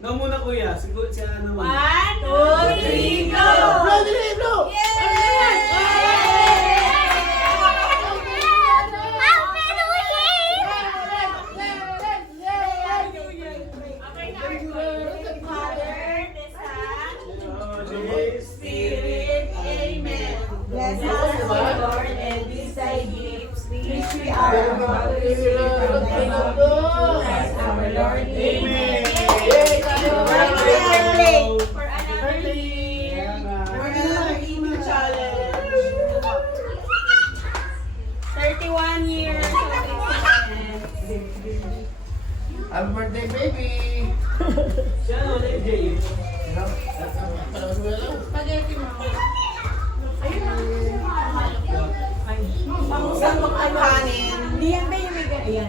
No muna kuya, si ano muna. 1, 2, 3, go! Bro, dali, bro! Spirit, Amen. Bless us, O Lord, and these thy gifts, which we are about to receive from thy mouth through Christ our Lord. Amen. For another year, for another evening challenge. 31 years of existence. Happy birthday, baby! Si ano, LJ? Spaghetti mo. Ayun na. Pang-usap ang kanin. Hindi yan ba yung may ganyan?